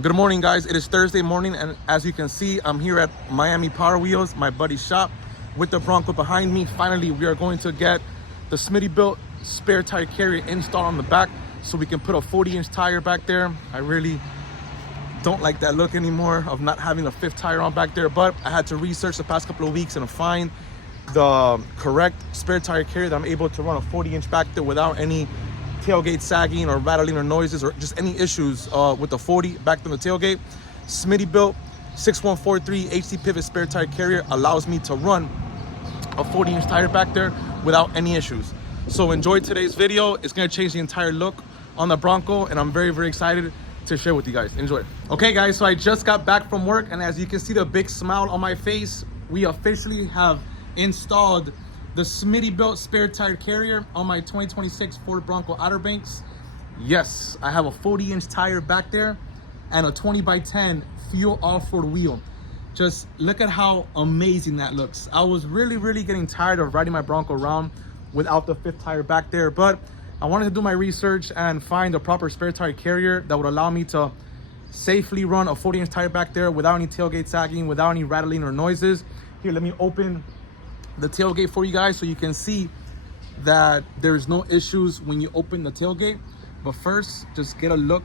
Good morning, guys. It is Thursday morning, and as you can see, I'm here at Miami Power Wheels, my buddy's shop, with the Bronco behind me. Finally, we are going to get the SmittyBilt spare tire carrier installed on the back so we can put a 40-inch tire back there. I really don't like that look anymore of not having a fifth tire on back there, but I had to research the past couple of weeks and find the correct spare tire carrier that I'm able to run a 40-inch back there without any tailgate sagging or rattling or noises or just any issues with the 40 back in the tailgate. SmittyBilt 6143 HD pivot spare tire carrier allows me to run a 40-inch tire back there without any issues. So enjoy today's video. It's going to change the entire look on the Bronco, and I'm very excited to share with you guys. Enjoy. Okay guys, so I just got back from work, and as you can see the big smile on my face, we officially have installed the SmittyBilt spare tire carrier on my 2026 Ford Bronco Outer Banks. Yes, I have a 40-inch tire back there and a 20x10 fuel off-road wheel. Just look at how amazing that looks. I was really getting tired of riding my Bronco around without the fifth tire back there, but I wanted to do my research and find the proper spare tire carrier that would allow me to safely run a 40-inch tire back there without any tailgate sagging, without any rattling or noises. Here, let me open the tailgate for you guys so you can see that there's no issues when you open the tailgate. But first, just get a look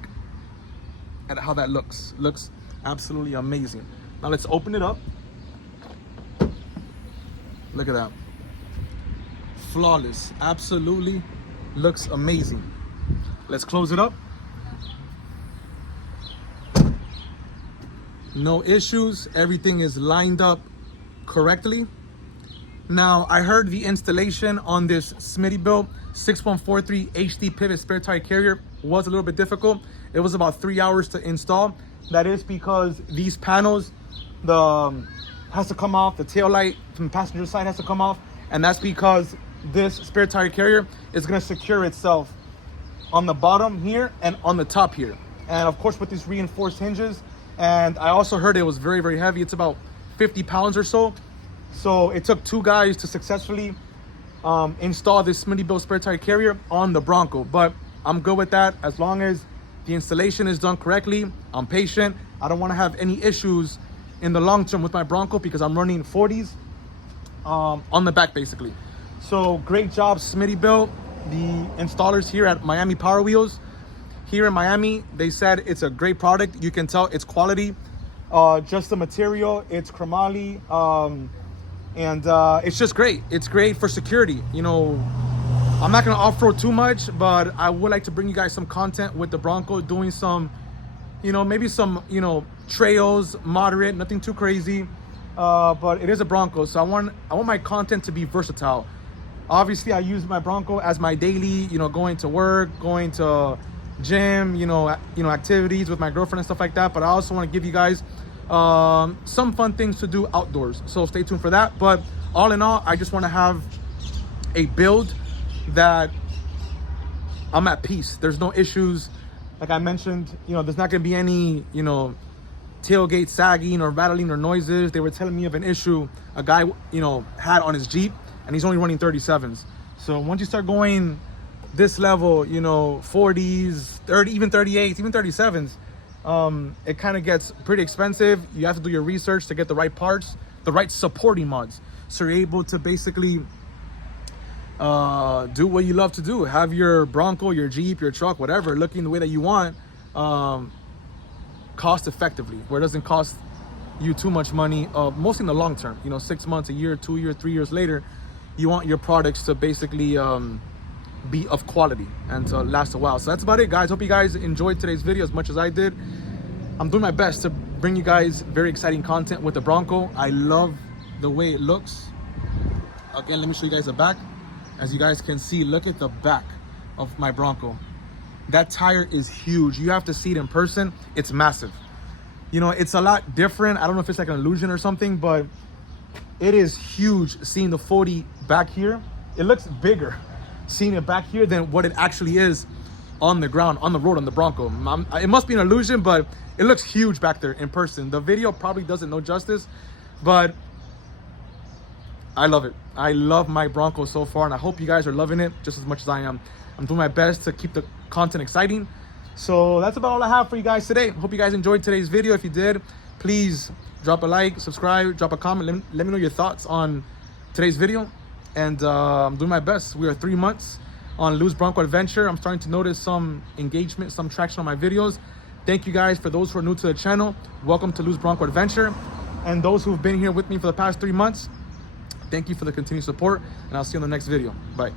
at how that looks. Looks absolutely amazing. Now let's open it up. Look at that. Flawless. Absolutely looks amazing. Let's close it up. No issues. Everything is lined up correctly. Now, I heard the installation on this SmittyBilt 6143 HD pivot spare tire carrier was a little bit difficult. It was about 3 hours to install. That is because these panels, has to come off, the tail light from the passenger side has to come off, and that's because this spare tire carrier is going to secure itself on the bottom here and on the top here. And of course with these reinforced hinges, and I also heard it was very heavy. It's about 50 pounds or so. So it took two guys to successfully install this SmittyBilt spare tire carrier on the Bronco. But I'm good with that as long as the installation is done correctly. I'm patient. I don't want to have any issues in the long term with my Bronco because I'm running 40s on the back basically. So great job, SmittyBilt, the installers here at Miami Power Wheels. Here in Miami, they said it's a great product. You can tell it's quality. Just the material, it's chromoly. And it's just great. It's great for security. You know, I'm not gonna off-road too much, but I would like to bring you guys some content with the Bronco, doing some, you know, maybe some, you know, trails, moderate, nothing too crazy. But it is a Bronco, so I want my content to be versatile. Obviously, I use my Bronco as my daily, you know, going to work, going to gym, you know, activities with my girlfriend and stuff like that. But I also want to give you guys some fun things to do outdoors, so stay tuned for that. But all in all, I just want to have a build that I'm at peace. There's no issues. Like I mentioned, you know, there's not going to be any, you know, tailgate sagging or rattling or noises. They were telling me of an issue a guy, you know, had on his Jeep, and he's only running 37s. So once you start going this level, you know, 40s, 30, even 38s, even 37s, it kind of gets pretty expensive. You have to do your research to get the right parts, the right supporting mods, so you're able to basically do what you love to do. Have your Bronco, your Jeep, your truck, whatever, looking the way that you want, cost effectively, where it doesn't cost you too much money, mostly in the long term. You know, 6 months, a year, 2 years, 3 years later, you want your products to basically be of quality and to last a while. So that's about it, guys. Hope you guys enjoyed today's video as much as I did. I'm doing my best to bring you guys very exciting content with the Bronco. I love the way it looks. Again, let me show you guys the back. As you guys can see, look at the back of my Bronco. That tire is huge. You have to see it in person. It's massive. You know, it's a lot different. I don't know if it's like an illusion or something, but it is huge seeing the 40 back here. It looks bigger seeing it back here than what it actually is on the ground, on the road, on the Bronco. It must be an illusion, but it looks huge back there in person. The video probably doesn't know justice, but I love it. I love my Bronco so far, and I hope you guys are loving it just as much as I am. I'm doing my best to keep the content exciting. So that's about all I have for you guys today. Hope you guys enjoyed today's video. If you did, please drop a like, subscribe, drop a comment. Let me know your thoughts on today's video. And I'm doing my best. We are 3 months on Lou's Bronco Adventure. I'm starting to notice some engagement, some traction on my videos. Thank you guys. For those who are new to the channel, welcome to Lou's Bronco Adventure. And those who've been here with me for the past 3 months, thank you for the continued support. And I'll see you in the next video. Bye.